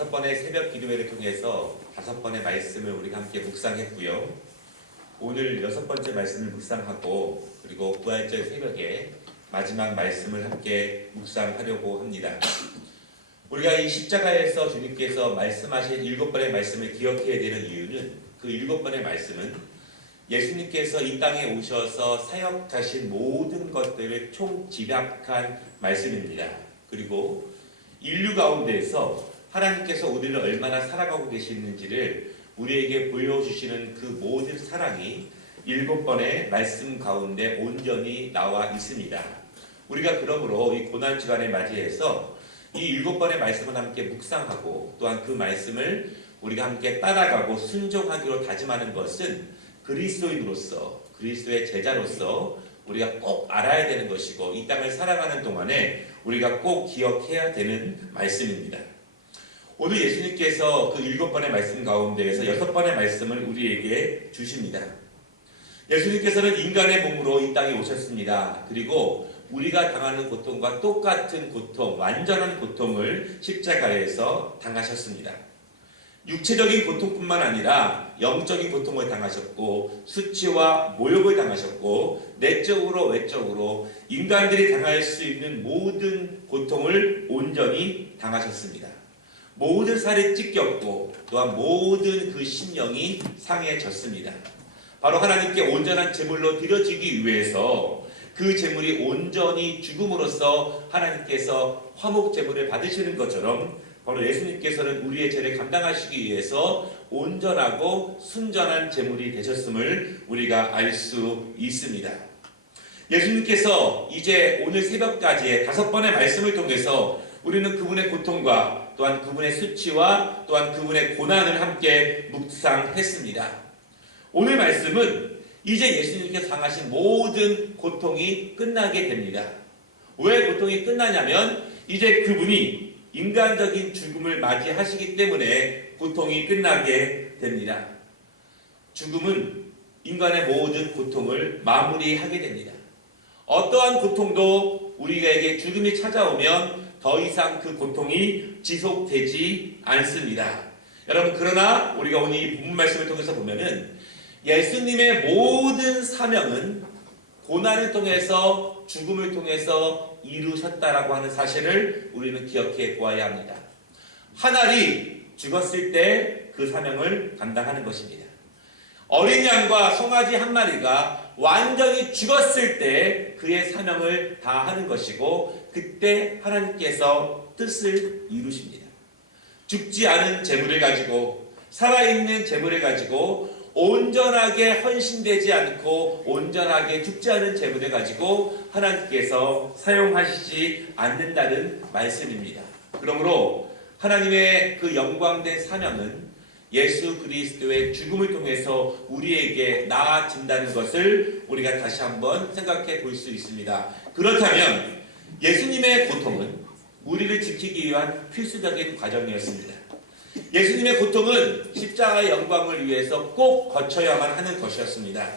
5번의 새벽 기도회를 통해서 5번의 말씀을 우리가 함께 묵상했고요. 오늘 6번째 말씀을 묵상하고 그리고 부활절 새벽에 마지막 말씀을 함께 묵상하려고 합니다. 우리가 이 십자가에서 주님께서 말씀하신 7번의 말씀을 기억해야 되는 이유는 그 7번의 말씀은 예수님께서 이 땅에 오셔서 사역하신 모든 것들을 총집약한 말씀입니다. 그리고 인류 가운데에서 하나님께서 우리를 얼마나 사랑하고 계시는지를 우리에게 보여주시는 그 모든 사랑이 7번의 말씀 가운데 온전히 나와 있습니다. 우리가 그러므로 이 고난주간을 맞이해서 이 7번의 말씀을 함께 묵상하고 또한 그 말씀을 우리가 함께 따라가고 순종하기로 다짐하는 것은 그리스도인으로서 그리스도의 제자로서 우리가 꼭 알아야 되는 것이고 이 땅을 살아가는 동안에 우리가 꼭 기억해야 되는 말씀입니다. 오늘 예수님께서 그 7번의 말씀 가운데에서 6번의 말씀을 우리에게 주십니다. 예수님께서는 인간의 몸으로 이 땅에 오셨습니다. 그리고 우리가 당하는 고통과 똑같은 고통, 완전한 고통을 십자가에서 당하셨습니다. 육체적인 고통뿐만 아니라 영적인 고통을 당하셨고 수치와 모욕을 당하셨고 내적으로 외적으로 인간들이 당할 수 있는 모든 고통을 온전히 당하셨습니다. 모든 살이 찢겼고 또한 모든 그 심령이 상해졌습니다. 바로 하나님께 온전한 제물로 드려지기 위해서 그 제물이 온전히 죽음으로써 하나님께서 화목 제물을 받으시는 것처럼 바로 예수님께서는 우리의 죄를 감당하시기 위해서 온전하고 순전한 제물이 되셨음을 우리가 알 수 있습니다. 예수님께서 이제 오늘 새벽까지의 5번의 말씀을 통해서 우리는 그분의 고통과 또한 그분의 수치와 또한 그분의 고난을 함께 묵상했습니다. 오늘 말씀은 이제 예수님께서 당하신 모든 고통이 끝나게 됩니다. 왜 고통이 끝나냐면 이제 그분이 인간적인 죽음을 맞이하시기 때문에 고통이 끝나게 됩니다. 죽음은 인간의 모든 고통을 마무리하게 됩니다. 어떠한 고통도 우리에게 죽음이 찾아오면 더 이상 그 고통이 지속되지 않습니다. 여러분, 그러나 우리가 오늘 이 본문 말씀을 통해서 보면은 예수님의 모든 사명은 고난을 통해서 죽음을 통해서 이루셨다라고 하는 사실을 우리는 기억해 보아야 합니다. 한 알이 죽었을 때 그 사명을 감당하는 것입니다. 어린 양과 송아지 한 마리가 완전히 죽었을 때 그의 사명을 다하는 것이고 그때 하나님께서 뜻을 이루십니다. 죽지 않은 재물을 가지고 살아있는 재물을 가지고 온전하게 헌신되지 않고 온전하게 죽지 않은 재물을 가지고 하나님께서 사용하시지 않는다는 말씀입니다. 그러므로 하나님의 그 영광된 사명은 예수 그리스도의 죽음을 통해서 우리에게 나아진다는 것을 우리가 다시 한번 생각해 볼 수 있습니다. 그렇다면 예수님의 고통은 우리를 지키기 위한 필수적인 과정이었습니다. 예수님의 고통은 십자가의 영광을 위해서 꼭 거쳐야만 하는 것이었습니다.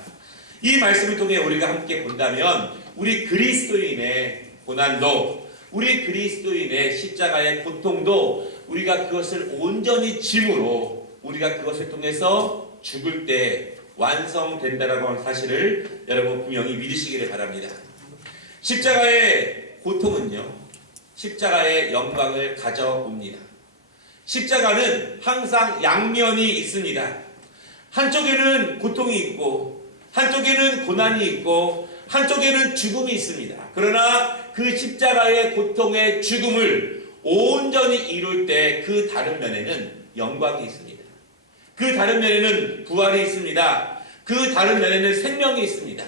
이 말씀을 통해 우리가 함께 본다면 우리 그리스도인의 고난도 우리 그리스도인의 십자가의 고통도 우리가 그것을 온전히 짐으로 우리가 그것을 통해서 죽을 때 완성된다라고 하는 사실을 여러분 분명히 믿으시기를 바랍니다. 십자가의 고통은요, 십자가의 영광을 가져옵니다. 십자가는 항상 양면이 있습니다. 한쪽에는 고통이 있고 한쪽에는 고난이 있고 한쪽에는 죽음이 있습니다. 그러나 그 십자가의 고통의 죽음을 온전히 이룰 때 그 다른 면에는 영광이 있습니다. 그 다른 면에는 부활이 있습니다. 그 다른 면에는 생명이 있습니다.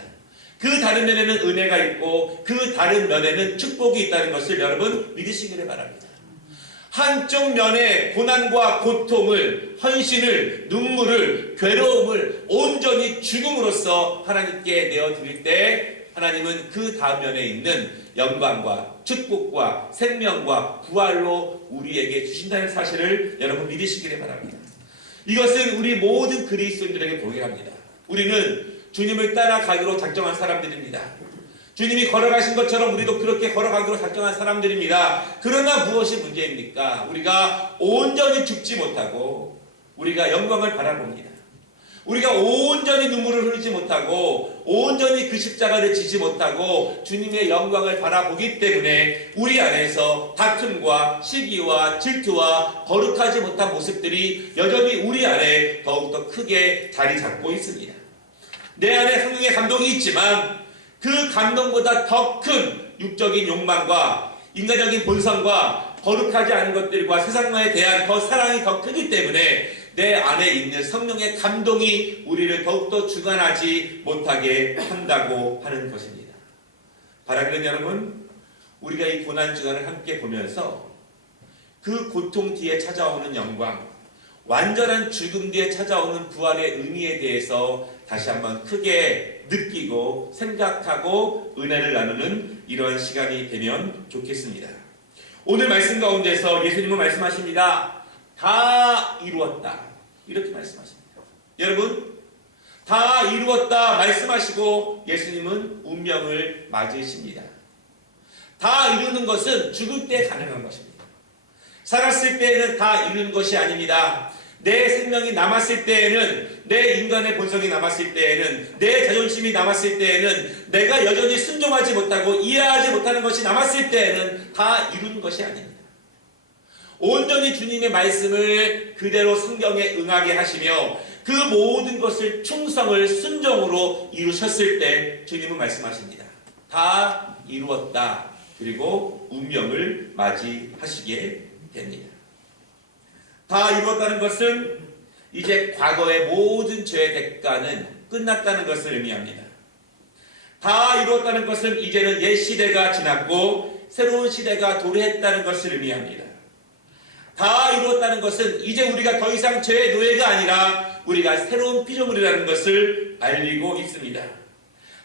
그 다른 면에는 은혜가 있고 그 다른 면에는 축복이 있다는 것을 여러분 믿으시기를 바랍니다. 한쪽 면에 고난과 고통을, 헌신을, 눈물을, 괴로움을 온전히 죽음으로써 하나님께 내어드릴 때 하나님은 그 다음 면에 있는 영광과 축복과 생명과 부활로 우리에게 주신다는 사실을 여러분 믿으시기를 바랍니다. 이것은 우리 모든 그리스도인들에게 동일합니다. 우리는 주님을 따라가기로 작정한 사람들입니다. 주님이 걸어가신 것처럼 우리도 그렇게 걸어가기로 작정한 사람들입니다. 그러나 무엇이 문제입니까? 우리가 온전히 죽지 못하고 우리가 영광을 바라봅니다. 우리가 온전히 눈물을 흘리지 못하고 온전히 그 십자가를 지지 못하고 주님의 영광을 바라보기 때문에 우리 안에서 다툼과 시기와 질투와 거룩하지 못한 모습들이 여전히 우리 안에 더욱더 크게 자리 잡고 있습니다. 내 안에 성령의 감동이 있지만 그 감동보다 더 큰 육적인 욕망과 인간적인 본성과 거룩하지 않은 것들과 세상에 대한 더 사랑이 더 크기 때문에 내 안에 있는 성령의 감동이 우리를 더욱더 주관하지 못하게 한다고 하는 것입니다. 바라기는 여러분, 우리가 이 고난주간을 함께 보면서 그 고통 뒤에 찾아오는 영광, 완전한 죽음 뒤에 찾아오는 부활의 의미에 대해서 다시 한번 크게 느끼고 생각하고 은혜를 나누는 이러한 시간이 되면 좋겠습니다. 오늘 말씀 가운데서 예수님은 말씀하십니다. 다 이루었다. 이렇게 말씀하십니다. 여러분, 다 이루었다 말씀하시고 예수님은 운명을 맞으십니다. 다 이루는 것은 죽을 때 가능한 것입니다. 살았을 때에는 다 이루는 것이 아닙니다. 내 생명이 남았을 때에는, 내 인간의 본성이 남았을 때에는, 내 자존심이 남았을 때에는, 내가 여전히 순종하지 못하고 이해하지 못하는 것이 남았을 때에는 다 이루는 것이 아닙니다. 온전히 주님의 말씀을 그대로 성경에 응하게 하시며 그 모든 것을 충성을 순종으로 이루셨을 때 주님은 말씀하십니다. 다 이루었다. 그리고 운명을 맞이하시게 됩니다. 다 이루었다는 것은 이제 과거의 모든 죄의 대가는 끝났다는 것을 의미합니다. 다 이루었다는 것은 이제는 옛 시대가 지났고 새로운 시대가 도래했다는 것을 의미합니다. 다 이루었다는 것은 이제 우리가 더 이상 죄의 노예가 아니라 우리가 새로운 피조물이라는 것을 알리고 있습니다.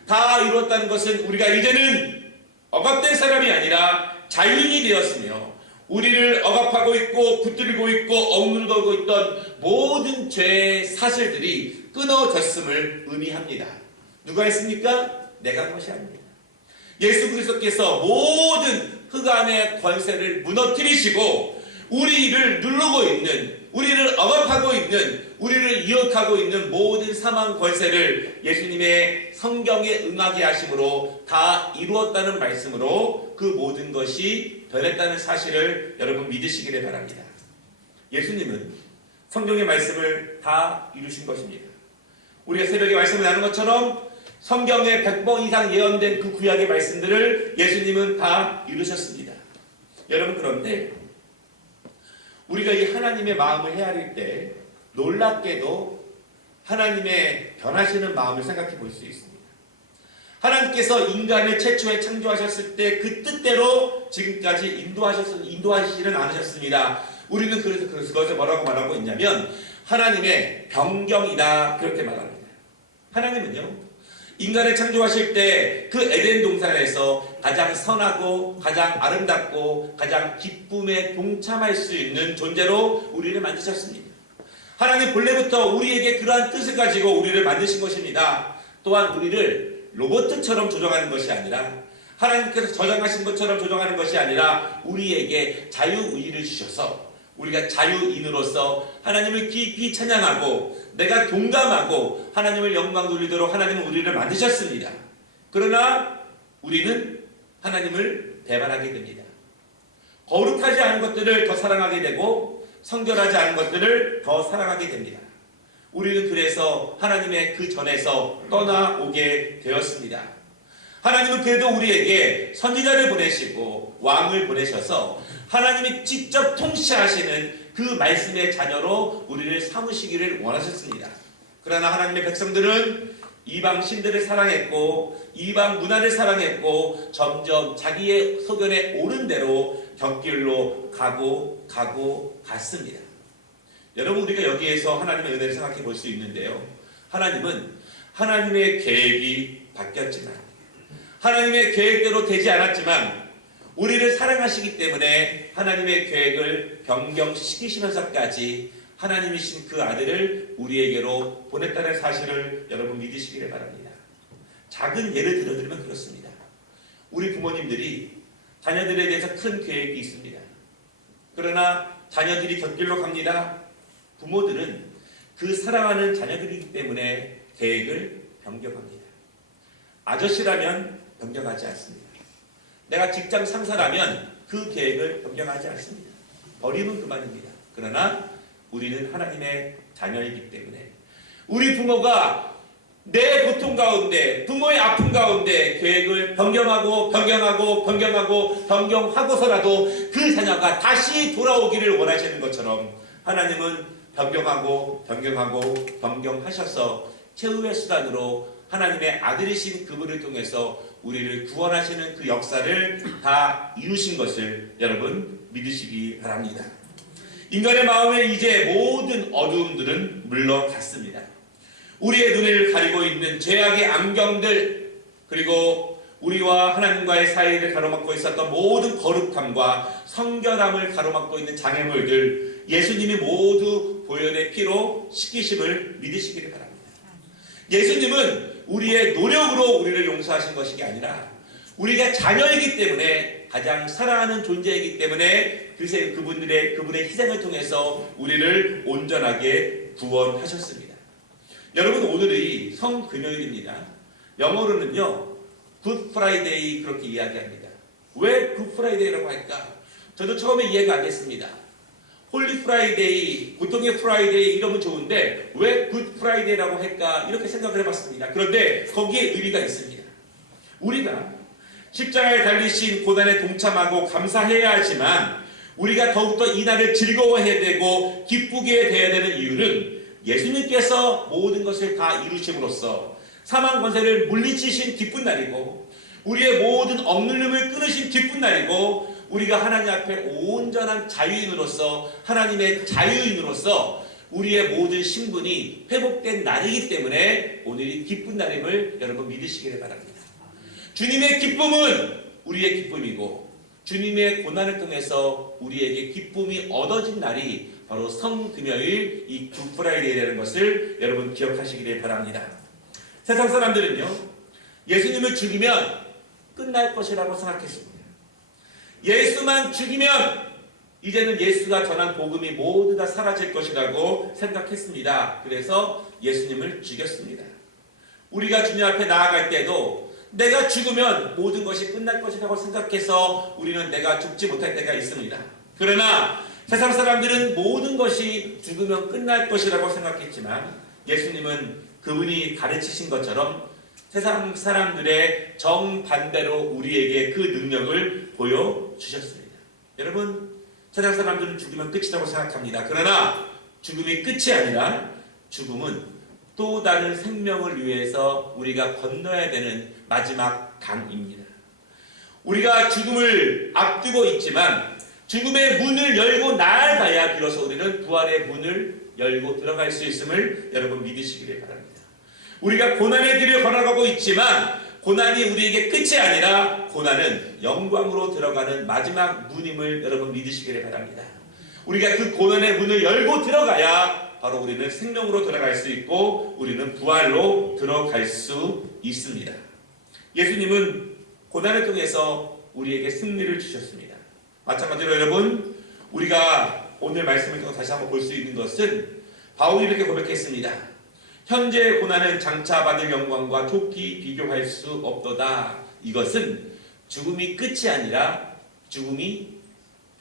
다 이루었다는 것은 우리가 이제는 억압된 사람이 아니라 자유인이 되었으며 우리를 억압하고 있고 붙들고 있고 억눌고 있던 모든 죄의 사슬들이 끊어졌음을 의미합니다. 누가 했습니까? 내가 한 것이 아닙니다. 예수 그리스도께서 모든 흑암의 권세를 무너뜨리시고 우리를 누르고 있는, 우리를 억압하고 있는, 우리를 이역하고 있는 모든 사망 권세를 예수님의 성경에 응하게 하심으로 다 이루었다는 말씀으로 그 모든 것이 변했다는 사실을 여러분 믿으시기를 바랍니다. 예수님은 성경의 말씀을 다 이루신 것입니다. 우리가 새벽에 말씀을 나눈 것처럼 성경에 100번 이상 예언된 그 구약의 말씀들을 예수님은 다 이루셨습니다. 여러분, 그런데 우리가 이 하나님의 마음을 헤아릴 때 놀랍게도 하나님의 변하시는 마음을 생각해 볼 수 있습니다. 하나님께서 인간을 최초에 창조하셨을 때 그 뜻대로 지금까지 인도하시지는 않으셨습니다. 우리는 그래서 그것을 뭐라고 말하고 있냐면 하나님의 변경이다, 그렇게 말합니다. 하나님은요, 인간을 창조하실 때 그 에덴 동산에서 가장 선하고 가장 아름답고 가장 기쁨에 동참할 수 있는 존재로 우리를 만드셨습니다. 하나님 본래부터 우리에게 그러한 뜻을 가지고 우리를 만드신 것입니다. 또한 우리를 로봇처럼 조정하는 것이 아니라 하나님께서 저장하신 것처럼 조정하는 것이 아니라 우리에게 자유의지를 주셔서 우리가 자유인으로서 하나님을 깊이 찬양하고 내가 동감하고 하나님을 영광 돌리도록 하나님은 우리를 만드셨습니다. 그러나 우리는 하나님을 배반하게 됩니다. 거룩하지 않은 것들을 더 사랑하게 되고 성결하지 않은 것들을 더 사랑하게 됩니다. 우리는 그래서 하나님의 그 전에서 떠나오게 되었습니다. 하나님은 그래도 우리에게 선지자를 보내시고 왕을 보내셔서 하나님이 직접 통치하시는 그 말씀의 자녀로 우리를 삼으시기를 원하셨습니다. 그러나 하나님의 백성들은 이방 신들을 사랑했고 이방 문화를 사랑했고 점점 자기의 소견에 옳은 대로 곁길로 갔습니다. 여러분, 우리가 여기에서 하나님의 은혜를 생각해 볼 수 있는데요. 하나님은 하나님의 계획이 바뀌었지만 하나님의 계획대로 되지 않았지만 우리를 사랑하시기 때문에 하나님의 계획을 변경시키시면서까지 하나님이신 그 아들을 우리에게로 보냈다는 사실을 여러분 믿으시기를 바랍니다. 작은 예를 들어드리면 그렇습니다. 우리 부모님들이 자녀들에 대해서 큰 계획이 있습니다. 그러나 자녀들이 곁길로 갑니다. 부모들은 그 사랑하는 자녀들이기 때문에 계획을 변경합니다. 아저씨라면 변경하지 않습니다. 내가 직장 상사라면 그 계획을 변경하지 않습니다. 버리면 그만입니다. 그러나 우리는 하나님의 자녀이기 때문에 우리 부모가 내 고통 가운데, 부모의 아픔 가운데 계획을 변경하고서라도 그 자녀가 다시 돌아오기를 원하시는 것처럼 하나님은 변경하셔서 최후의 수단으로 하나님의 아들이신 그분을 통해서 우리를 구원하시는 그 역사를 다 이루신 것을 여러분 믿으시기 바랍니다. 인간의 마음에 이제 모든 어두움들은 물러갔습니다. 우리의 눈을 가리고 있는 죄악의 안경들, 그리고 우리와 하나님과의 사이를 가로막고 있었던 모든 거룩함과 성결함을 가로막고 있는 장애물들, 예수님이 모두 보혈의 피로 씻기심을 믿으시기를 바랍니다. 예수님은 우리의 노력으로 우리를 용서하신 것이 아니라 우리가 자녀이기 때문에 가장 사랑하는 존재이기 때문에 그분의 희생을 통해서 우리를 온전하게 구원하셨습니다. 여러분, 오늘이 성금요일입니다. 영어로는요, 굿 프라이데이 그렇게 이야기합니다. 왜 굿 프라이데이라고 할까? 저도 처음에 이해가 안 됐습니다. 홀리 프라이데이, 보통의 프라이데이 이러면 좋은데 왜 굿 프라이데이라고 할까? 이렇게 생각을 해봤습니다. 그런데 거기에 의미가 있습니다. 우리가 십자가에 달리신 고난에 동참하고 감사해야 하지만 우리가 더욱더 이 날을 즐거워해야 되고 기쁘게 돼야 되는 이유는 예수님께서 모든 것을 다 이루심으로써 사망 권세를 물리치신 기쁜 날이고 우리의 모든 억눌림을 끊으신 기쁜 날이고 우리가 하나님 앞에 온전한 자유인으로서 하나님의 자유인으로서 우리의 모든 신분이 회복된 날이기 때문에 오늘이 기쁜 날임을 여러분 믿으시기를 바랍니다. 주님의 기쁨은 우리의 기쁨이고 주님의 고난을 통해서 우리에게 기쁨이 얻어진 날이 바로 성금요일 이 굿프라이데이라는 것을 여러분 기억하시기를 바랍니다. 세상 사람들은요, 예수님을 죽이면 끝날 것이라고 생각했습니다. 예수만 죽이면 이제는 예수가 전한 복음이 모두 다 사라질 것이라고 생각했습니다. 그래서 예수님을 죽였습니다. 우리가 주님 앞에 나아갈 때도 내가 죽으면 모든 것이 끝날 것이라고 생각해서 우리는 내가 죽지 못할 때가 있습니다. 그러나 세상 사람들은 모든 것이 죽으면 끝날 것이라고 생각했지만 예수님은 그분이 가르치신 것처럼 세상 사람들의 정반대로 우리에게 그 능력을 보여주셨습니다. 여러분, 세상 사람들은 죽으면 끝이라고 생각합니다. 그러나 죽음이 끝이 아니라 죽음은 또 다른 생명을 위해서 우리가 건너야 되는 마지막 강입니다. 우리가 죽음을 앞두고 있지만 죽음의 문을 열고 나아가야 비로소 우리는 부활의 문을 열고 들어갈 수 있음을 여러분 믿으시기를 바랍니다. 우리가 고난의 길을 걸어가고 있지만 고난이 우리에게 끝이 아니라 고난은 영광으로 들어가는 마지막 문임을 여러분 믿으시기를 바랍니다. 우리가 그 고난의 문을 열고 들어가야 바로 우리는 생명으로 들어갈 수 있고 우리는 부활로 들어갈 수 있습니다. 예수님은 고난을 통해서 우리에게 승리를 주셨습니다. 마찬가지로 여러분, 우리가 오늘 말씀을 통해 다시 한번 볼 수 있는 것은 바울이 이렇게 고백했습니다. 현재 고난은 장차 받을 영광과 좋게 비교할 수 없도다. 이것은 죽음이 끝이 아니라 죽음이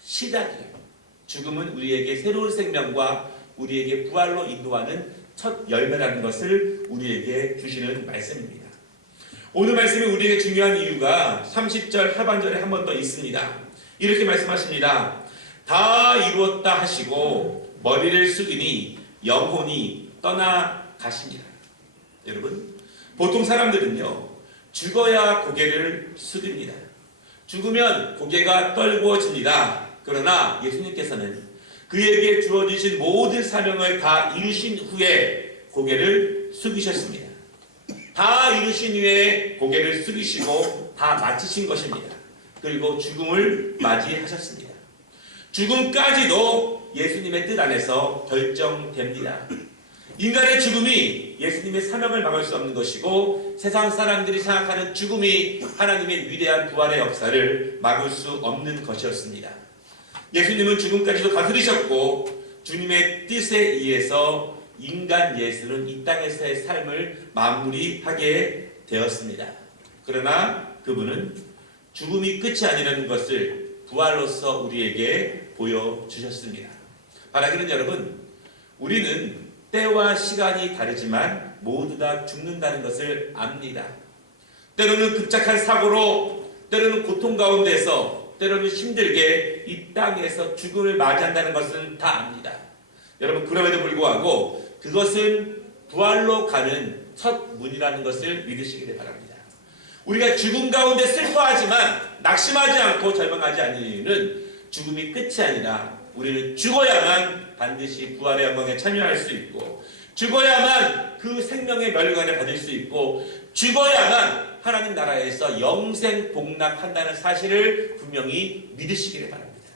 시작이에요. 죽음은 우리에게 새로운 생명과 우리에게 부활로 인도하는 첫 열매라는 것을 우리에게 주시는 말씀입니다. 오늘 말씀이 우리에게 중요한 이유가 30절 하반절에 한 번 더 있습니다. 이렇게 말씀하십니다. 다 이루었다 하시고 머리를 숙이니 영혼이 떠나가십니다. 여러분, 보통 사람들은요, 죽어야 고개를 숙입니다. 죽으면 고개가 떨구어집니다. 그러나 예수님께서는 그에게 주어지신 모든 사명을 다 이루신 후에 고개를 숙이셨습니다. 다 이루신 후에 고개를 숙이시고 다 마치신 것입니다. 그리고 죽음을 맞이하셨습니다. 죽음까지도 예수님의 뜻 안에서 결정됩니다. 인간의 죽음이 예수님의 사명을 막을 수 없는 것이고 세상 사람들이 생각하는 죽음이 하나님의 위대한 부활의 역사를 막을 수 없는 것이었습니다. 예수님은 죽음까지도 다스리셨고 주님의 뜻에 의해서 인간 예수는 이 땅에서의 삶을 마무리하게 되었습니다. 그러나 그분은 죽음이 끝이 아니라는 것을 부활로서 우리에게 보여주셨습니다. 바라기는 여러분, 우리는 때와 시간이 다르지만 모두 다 죽는다는 것을 압니다. 때로는 급작한 사고로, 때로는 고통 가운데서, 때로는 힘들게 이 땅에서 죽음을 맞이한다는 것은 다 압니다. 여러분, 그럼에도 불구하고 그것은 부활로 가는 첫 문이라는 것을 믿으시기를 바랍니다. 우리가 죽음 가운데 슬퍼하지만 낙심하지 않고 절망하지 않는 이유는 죽음이 끝이 아니라 우리는 죽어야만 반드시 부활의 영광에 참여할 수 있고, 죽어야만 그 생명의 멸관을 받을 수 있고, 죽어야만 하나님 나라에서 영생 복락한다는 사실을 분명히 믿으시기를 바랍니다.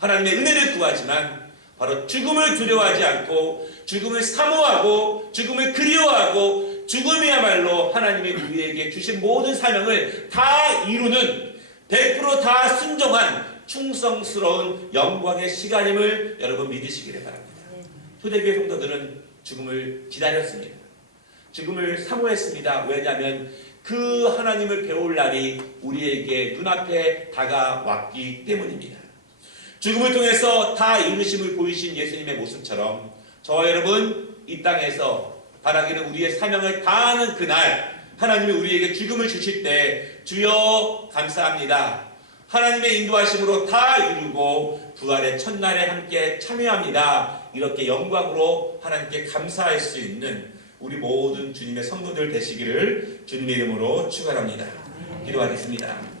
하나님의 은혜를 구하지만 바로 죽음을 두려워하지 않고 죽음을 사모하고 죽음을 그리워하고 죽음이야말로 하나님이 우리에게 주신 모든 사명을 다 이루는 100% 순종한 충성스러운 영광의 시간임을 여러분 믿으시기를 바랍니다. 초대교회 성도들은 죽음을 기다렸습니다. 죽음을 사모했습니다. 왜냐하면 그 하나님을 배울 날이 우리에게 눈앞에 다가왔기 때문입니다. 죽음을 통해서 다 이루심을 보이신 예수님의 모습처럼 저와 여러분 이 땅에서 바라기는 우리의 사명을 다하는 그날 하나님이 우리에게 죽음을 주실 때 주여 감사합니다. 하나님의 인도하심으로 다 이루고 부활의 첫날에 함께 참여합니다. 이렇게 영광으로 하나님께 감사할 수 있는 우리 모든 주님의 성도들 되시기를 주님의 이름으로 축원합니다. 기도하겠습니다.